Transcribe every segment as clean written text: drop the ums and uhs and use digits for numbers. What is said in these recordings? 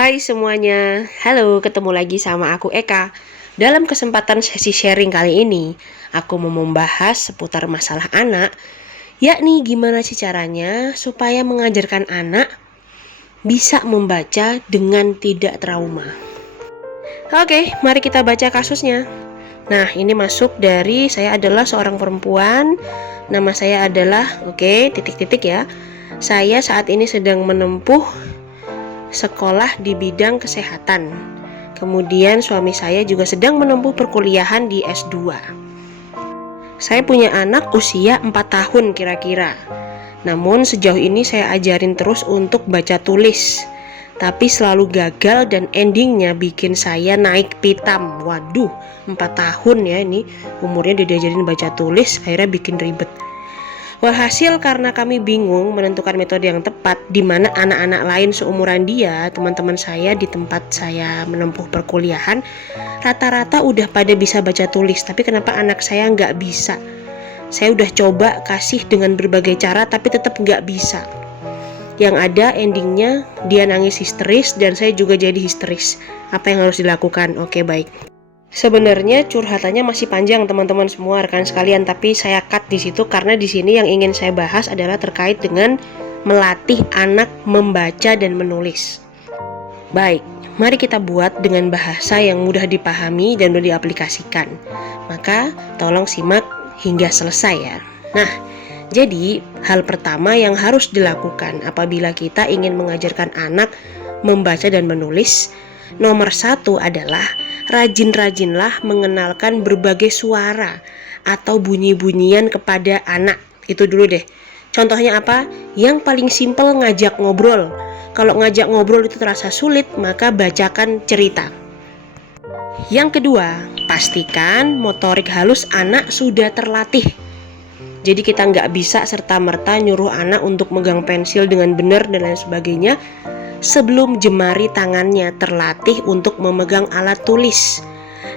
Hai semuanya, halo, ketemu lagi sama aku Eka. Dalam kesempatan sesi sharing kali ini, aku mau membahas seputar masalah anak, yakni gimana sih caranya supaya mengajarkan anak bisa membaca dengan tidak trauma. Oke, mari kita baca kasusnya. Nah, ini masuk dari saya adalah seorang perempuan, nama saya adalah, titik-titik ya. Saya saat ini sedang menempuh sekolah di bidang kesehatan. Kemudian suami saya juga sedang menempuh perkuliahan di S2. Saya punya anak usia 4 tahun kira-kira. Namun sejauh ini saya ajarin terus untuk baca tulis. Tapi selalu gagal dan endingnya bikin saya naik pitam. Waduh, 4 tahun ya ini umurnya dia diajarin baca tulis, akhirnya bikin ribet. Walhasil karena kami bingung menentukan metode yang tepat di mana anak-anak lain seumuran dia, teman-teman saya di tempat saya menempuh perkuliahan, rata-rata udah pada bisa baca tulis, tapi kenapa anak saya nggak bisa? Saya udah coba kasih dengan berbagai cara tapi tetap nggak bisa. Yang ada endingnya dia nangis histeris dan saya juga jadi histeris. Apa yang harus dilakukan? Oke, baik. Sebenarnya curhatannya masih panjang teman-teman semua rekan sekalian, tapi saya cut di situ karena di sini yang ingin saya bahas adalah terkait dengan melatih anak membaca dan menulis. Baik, mari kita buat dengan bahasa yang mudah dipahami dan mudah diaplikasikan. Maka tolong simak hingga selesai ya. Nah, jadi hal pertama yang harus dilakukan apabila kita ingin mengajarkan anak membaca dan menulis, nomor 1 adalah rajin-rajinlah mengenalkan berbagai suara atau bunyi-bunyian kepada anak. Itu dulu deh. Contohnya apa? Yang paling simpel ngajak ngobrol. Kalau ngajak ngobrol itu terasa sulit, maka bacakan cerita. Yang kedua, pastikan motorik halus anak sudah terlatih. Jadi kita nggak bisa serta-merta nyuruh anak untuk megang pensil dengan benar dan lain sebagainya sebelum jemari tangannya terlatih untuk memegang alat tulis.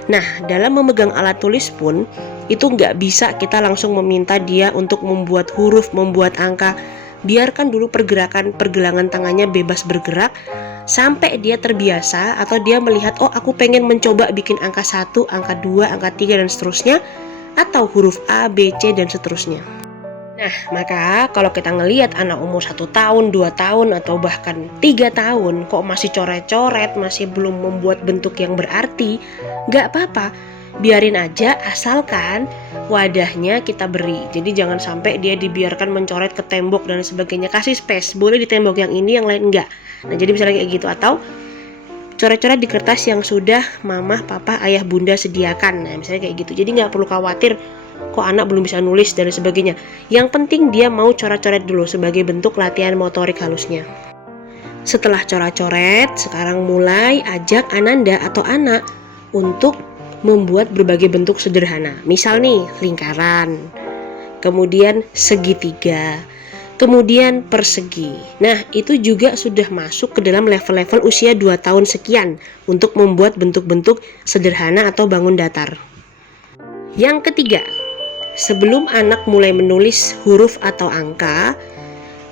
Nah, dalam memegang alat tulis pun itu nggak bisa kita langsung meminta dia untuk membuat huruf, membuat angka. Biarkan dulu pergelangan tangannya bebas bergerak sampai dia terbiasa atau dia melihat, oh aku pengen mencoba bikin angka 1, angka 2, angka 3 dan seterusnya, atau huruf A, B, C dan seterusnya. Nah, maka kalau kita ngelihat anak umur 1 tahun, 2 tahun, atau bahkan 3 tahun kok masih coret-coret, masih belum membuat bentuk yang berarti, gak apa-apa, biarin aja asalkan wadahnya kita beri. Jadi jangan sampai dia dibiarkan mencoret ke tembok dan sebagainya. Kasih space, boleh di tembok yang ini, yang lain enggak. Nah, jadi misalnya kayak gitu, atau coret-coret di kertas yang sudah mama, papa, ayah, bunda sediakan. Nah, misalnya kayak gitu. Jadi gak perlu khawatir kok anak belum bisa nulis dan sebagainya. Yang penting dia mau coret-coret dulu sebagai bentuk latihan motorik halusnya. Setelah coret-coret, sekarang mulai ajak Ananda atau anak untuk membuat berbagai bentuk sederhana. Misal nih, lingkaran, kemudian segitiga, kemudian persegi. Nah, itu juga sudah masuk ke dalam level-level usia 2 tahun sekian untuk membuat bentuk-bentuk sederhana atau bangun datar. Yang ketiga, sebelum anak mulai menulis huruf atau angka,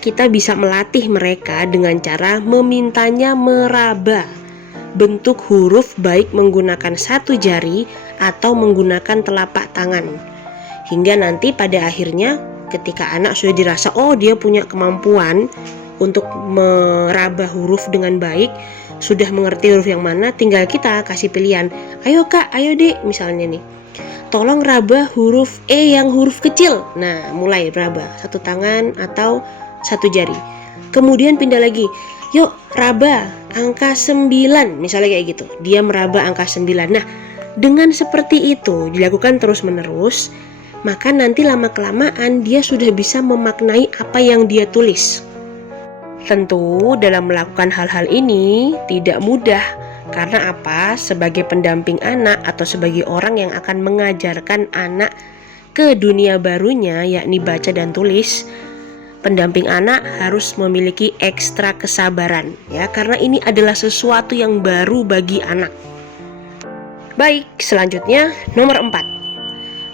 kita bisa melatih mereka dengan cara memintanya meraba bentuk huruf baik menggunakan 1 jari atau menggunakan telapak tangan. Hingga nanti pada akhirnya ketika anak sudah dirasa, oh dia punya kemampuan untuk meraba huruf dengan baik, sudah mengerti huruf yang mana, tinggal kita kasih pilihan. Ayo kak, ayo dek, misalnya nih, tolong raba huruf E yang huruf kecil. Nah, mulai raba 1 tangan atau 1 jari. Kemudian pindah lagi, yuk raba angka 9, misalnya kayak gitu. Dia meraba angka 9. Nah, dengan seperti itu dilakukan terus-menerus, maka nanti lama-kelamaan dia sudah bisa memaknai apa yang dia tulis. Tentu dalam melakukan hal-hal ini tidak mudah. Karena apa? Sebagai pendamping anak atau sebagai orang yang akan mengajarkan anak ke dunia barunya, yakni baca dan tulis, pendamping anak harus memiliki ekstra kesabaran ya, karena ini adalah sesuatu yang baru bagi anak. Baik, selanjutnya nomor 4.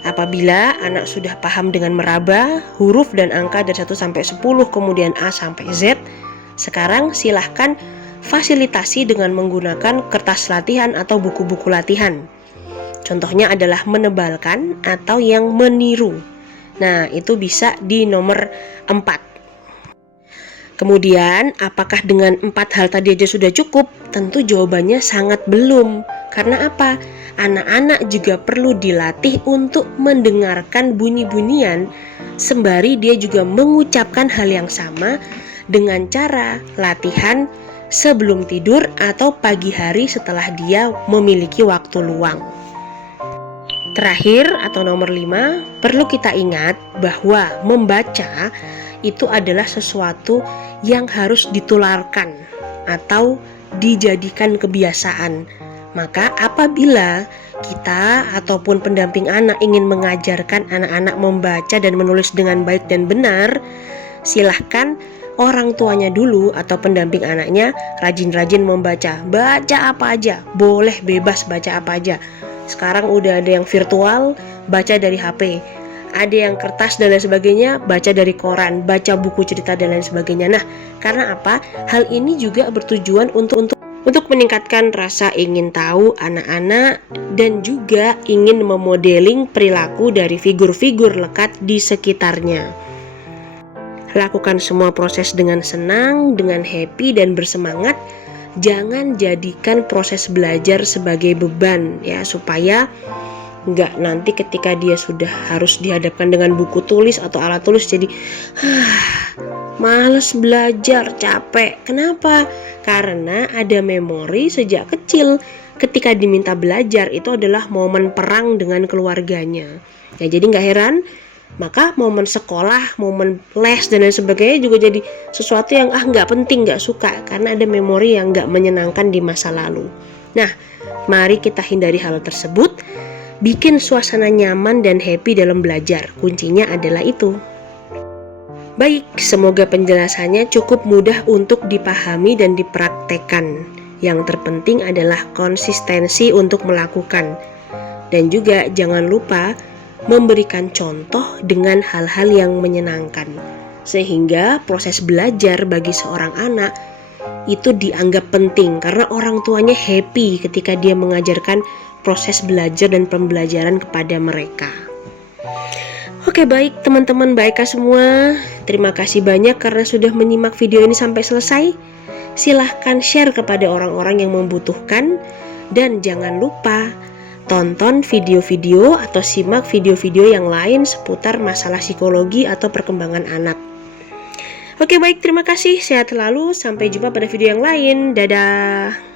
Apabila anak sudah paham dengan meraba huruf dan angka dari 1 sampai 10, kemudian A sampai Z, sekarang silahkan fasilitasi dengan menggunakan kertas latihan atau buku-buku latihan. Contohnya adalah menebalkan atau yang meniru. Nah, itu bisa di nomor 4. Kemudian, apakah dengan 4 hal tadi aja sudah cukup? Tentu jawabannya sangat belum. Karena apa? Anak-anak juga perlu dilatih untuk mendengarkan bunyi-bunyian, sembari dia juga mengucapkan hal yang sama dengan cara latihan sebelum tidur atau pagi hari setelah dia memiliki waktu luang. Terakhir atau nomor 5, perlu kita ingat bahwa membaca itu adalah sesuatu yang harus ditularkan atau dijadikan kebiasaan. Maka apabila kita ataupun pendamping anak ingin mengajarkan anak-anak membaca dan menulis dengan baik dan benar, silahkan orang tuanya dulu atau pendamping anaknya rajin-rajin membaca. Baca apa aja, boleh bebas baca apa aja. Sekarang udah ada yang virtual, baca dari HP. Ada yang kertas dan lain sebagainya, baca dari koran, baca buku cerita dan lain sebagainya. Nah, karena apa? Hal ini juga bertujuan untuk meningkatkan rasa ingin tahu anak-anak dan juga ingin memodeling perilaku dari figur-figur lekat di sekitarnya. Lakukan semua proses dengan senang, dengan happy dan bersemangat. Jangan jadikan proses belajar sebagai beban ya, supaya nggak nanti ketika dia sudah harus dihadapkan dengan buku tulis atau alat tulis jadi males belajar, capek. Kenapa? Karena ada memori sejak kecil ketika diminta belajar itu adalah momen perang dengan keluarganya. Ya, jadi nggak heran maka momen sekolah, momen les dan lain sebagainya juga jadi sesuatu yang nggak penting, nggak suka, karena ada memori yang nggak menyenangkan di masa lalu. Nah, mari kita hindari hal tersebut. Bikin suasana nyaman dan happy dalam belajar. Kuncinya adalah itu. Baik, semoga penjelasannya cukup mudah untuk dipahami dan dipraktekkan. Yang terpenting adalah konsistensi untuk melakukan. Dan juga jangan lupa memberikan contoh dengan hal-hal yang menyenangkan. Sehingga proses belajar bagi seorang anak itu dianggap penting karena orang tuanya happy ketika dia mengajarkan proses belajar dan pembelajaran kepada mereka. Oke, baik teman-teman baik semua, terima kasih banyak karena sudah menyimak video ini sampai selesai. Silahkan share kepada orang-orang yang membutuhkan. Dan jangan lupa tonton video-video atau simak video-video yang lain seputar masalah psikologi atau perkembangan anak. Oke, baik, terima kasih, sehat selalu, sampai jumpa pada video yang lain, dadah.